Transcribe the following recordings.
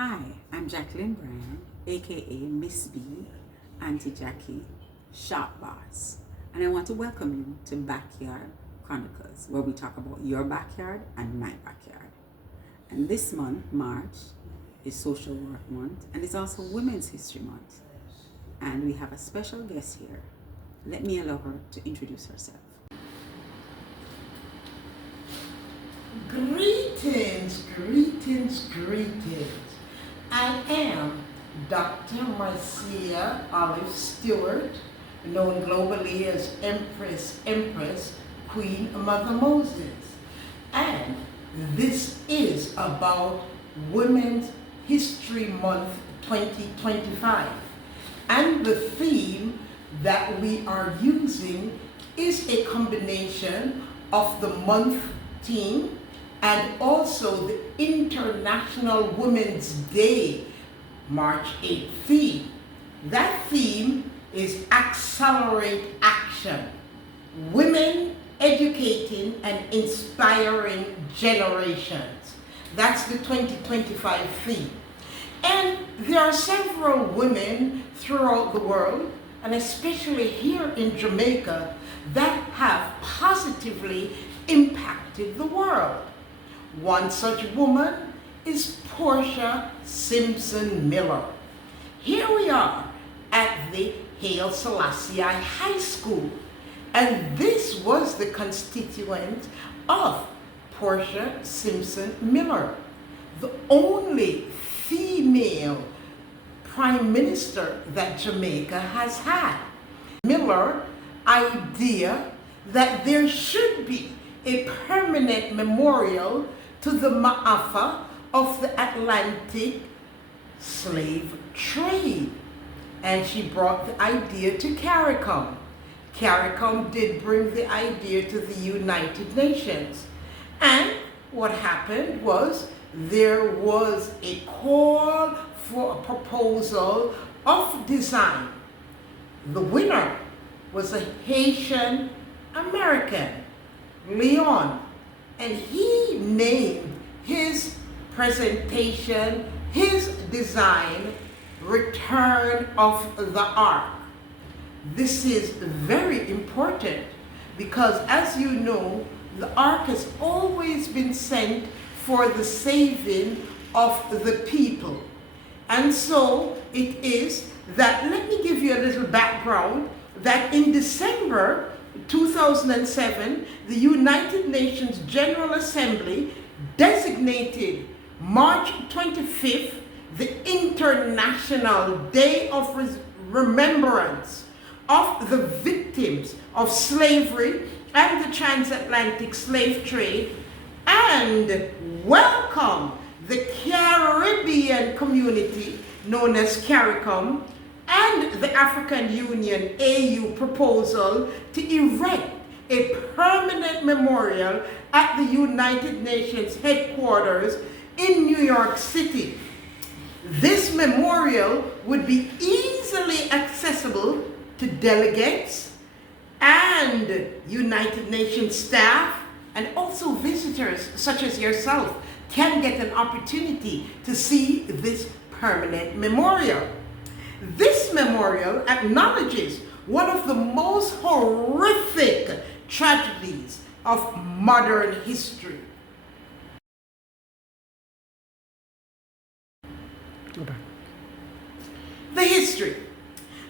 Hi, I'm Jacqueline Bryan, aka Miss B, Auntie Jackie, Shop Boss, and I want to welcome you to Backyard Chronicles, where we talk about your backyard and my backyard. And this month, March, is Social Work Month, and it's also Women's History Month. And we have a special guest here. Let me allow her to introduce herself. Greetings, greetings, greetings. I am Dr. Marcia Olive Stewart, known globally as Empress, Queen Mother Moses. And this is about Women's History Month 2025. And the theme that we are using is a combination of the month theme and also the International Women's Day, March 8th theme. That theme is Accelerate Action, Women Educating and Inspiring Generations. That's the 2025 theme. And there are several women throughout the world, and especially here in Jamaica, that have positively impacted the world. One such woman is Portia Simpson Miller. Here we are at the Haile Selassie High School, and this was the constituent of Portia Simpson Miller, the only female prime minister that Jamaica has had. Miller's idea that there should be a permanent memorial to the Ma'afa of the Atlantic slave trade. And she brought the idea to CARICOM. CARICOM did bring the idea to the United Nations. And what happened was there was a call for a proposal of design. The winner was a Haitian American, Leon, and he named his presentation, his design, Return of the Ark. This is very important because, as you know, the Ark has always been sent for the saving of the people. And so it is that, let me give you a little background, that in December 2007, the United Nations General Assembly designated March 25th the International Day of Remembrance of the victims of slavery and the transatlantic slave trade, and welcome the Caribbean community known as CARICOM and the African Union AU proposal to erect a permanent memorial at the United Nations headquarters in New York City. This memorial would be easily accessible to delegates and United Nations staff, and also visitors such as yourself can get an opportunity to see this permanent memorial. This memorial acknowledges one of the most horrific tragedies of modern history. The history.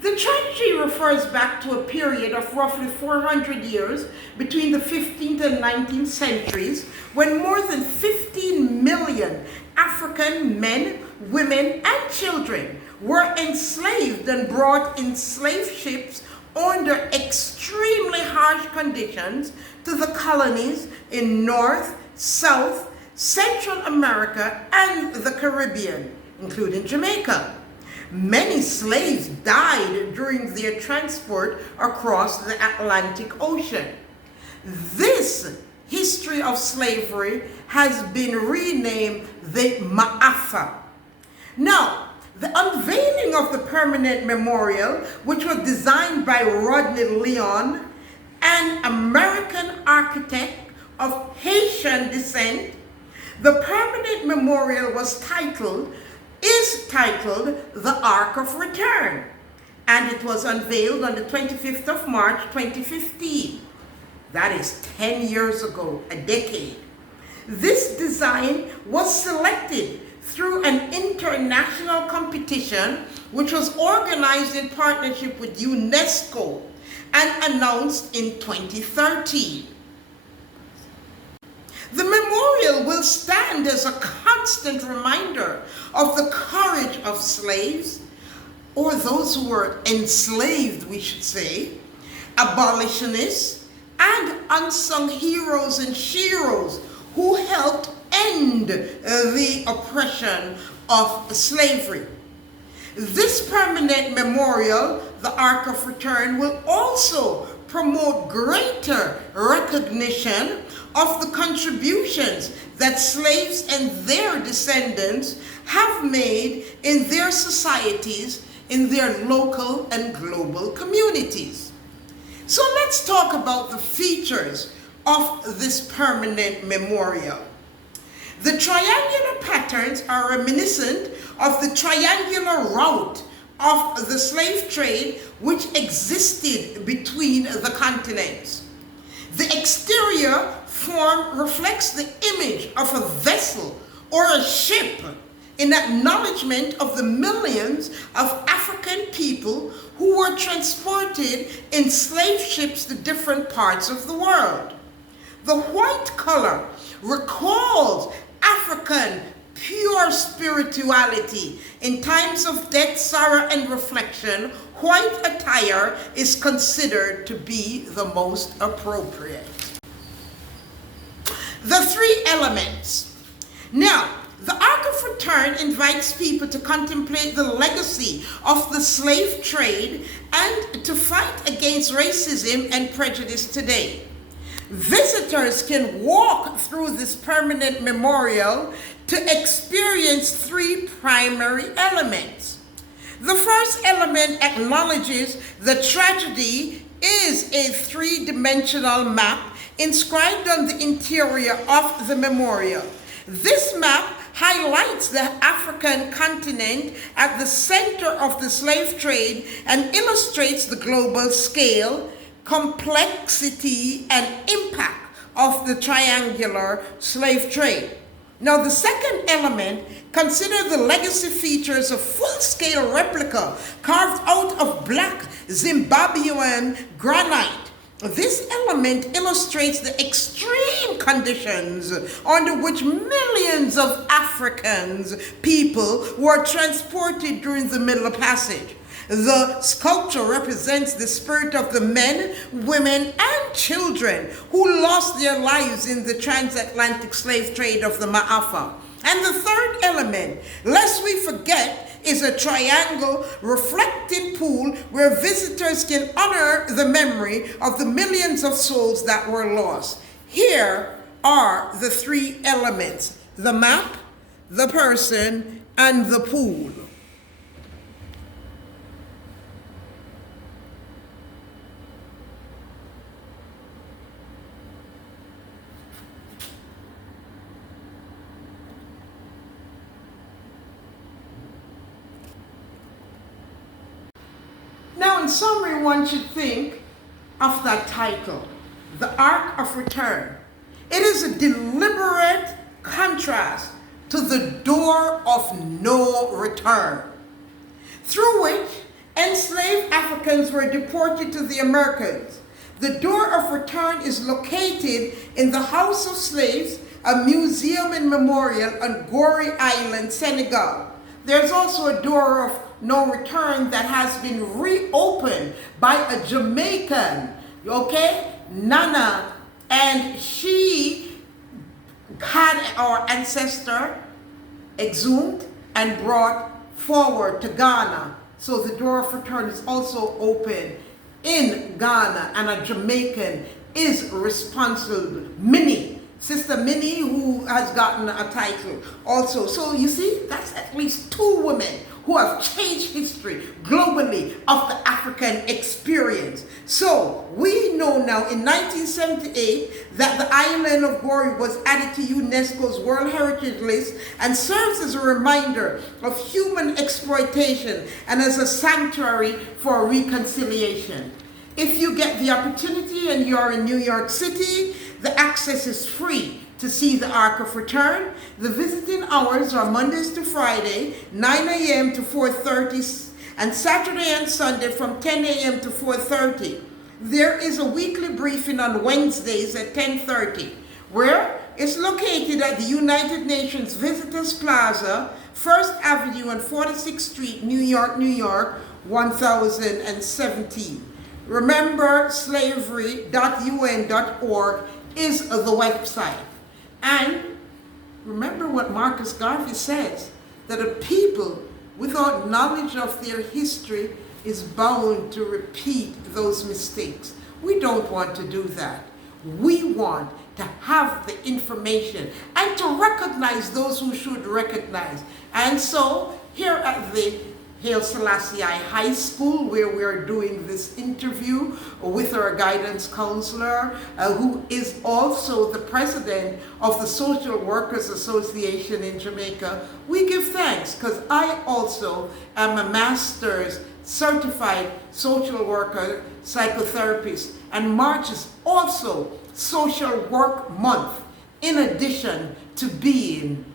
The tragedy refers back to a period of roughly 400 years between the 15th and 19th centuries, when more than 15 million African men, women, and children were enslaved and brought in slave ships under extremely harsh conditions to the colonies in North, South, Central America, and the Caribbean, including Jamaica. Many slaves died during their transport across the Atlantic Ocean. This history of slavery has been renamed the Ma'afa. Now, the unveiling of the permanent memorial, which was designed by Rodney Leon, an American architect of Haitian descent, the permanent memorial was titled is titled The Ark of Return, and it was unveiled on the 25th of March 2015. That is 10 years ago, a decade. This design was selected through an international competition which was organized in partnership with UNESCO and announced in 2013. The memorial will stand as a constant reminder of the courage of slaves, or those who were enslaved, we should say, abolitionists, and unsung heroes and sheroes who helped end the oppression of slavery. This permanent memorial, the Ark of Return, will also promote greater recognition of the contributions that slaves and their descendants have made in their societies, in their local and global communities. So let's talk about the features of this permanent memorial. The triangular patterns are reminiscent of the triangular route of the slave trade which existed between the continents. The exterior form reflects the image of a vessel or a ship in acknowledgement of the millions of African people who were transported in slave ships to different parts of the world. The white color recalls African pure spirituality. In times of death, sorrow, and reflection, white attire is considered to be the most appropriate. The three elements. Now, the Ark of Return invites people to contemplate the legacy of the slave trade and to fight against racism and prejudice today. Visitors can walk through this permanent memorial to experience three primary elements. The first element acknowledges the tragedy is a three-dimensional map inscribed on the interior of the memorial. This map highlights the African continent at the center of the slave trade and illustrates the global scale, complexity, and impact of the triangular slave trade. Now, the second element, consider the legacy features of full-scale replica carved out of black Zimbabwean granite. This element illustrates the extreme conditions under which millions of Africans people were transported during the Middle Passage. The sculpture represents the spirit of the men, women, and children who lost their lives in the transatlantic slave trade of the Ma'afa. And the third element, lest we forget, is a triangle reflecting pool where visitors can honor the memory of the millions of souls that were lost. Here are the three elements: the map, the person, and the pool. Now, in summary, one should think of that title, The Ark of Return. It is a deliberate contrast to the door of no return, through which enslaved Africans were deported to the Americas. The door of return is located in the House of Slaves, a museum and memorial on Gorée Island, Senegal. There's also a door of no return that has been reopened by a Jamaican, Nana, and she had our ancestor exhumed and brought forward to Ghana. So the door of return is also open in Ghana, and a Jamaican is responsible. Minnie, Sister Minnie, who has gotten a title also. So you see, that's at least two women who have changed history globally of the African experience. So we know now in 1978 that the island of Gorée was added to UNESCO's World Heritage List and serves as a reminder of human exploitation and as a sanctuary for reconciliation. If you get the opportunity and you're in New York City, the access is free to see the Ark of Return. The visiting hours are Mondays to Friday, 9 a.m. to 4:30, and Saturday and Sunday from 10 a.m. to 4:30. There is a weekly briefing on Wednesdays at 10:30, where it's located at the United Nations Visitors Plaza, 1st Avenue and 46th Street, New York, New York, 1017. Remember, slavery.un.org is the website. And remember what Marcus Garvey says, that a people without knowledge of their history is bound to repeat those mistakes. We don't want to do that. We want to have the information and to recognize those who should recognize. And so here at the Haile Selassie High School, where we are doing this interview with our guidance counselor, who is also the president of the Social Workers Association in Jamaica, we give thanks because I also am a master's certified social worker, psychotherapist, and March is also Social Work Month, in addition to being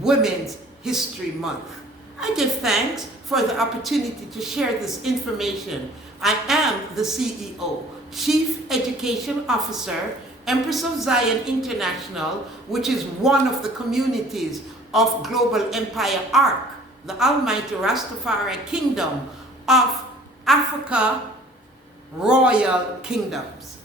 Women's History Month. I give thanks for the opportunity to share this information. I am the CEO, Chief Education Officer, Empress of Zion International, which is one of the communities of Global Empire Ark, the Almighty Rastafari Kingdom of Africa Royal Kingdoms.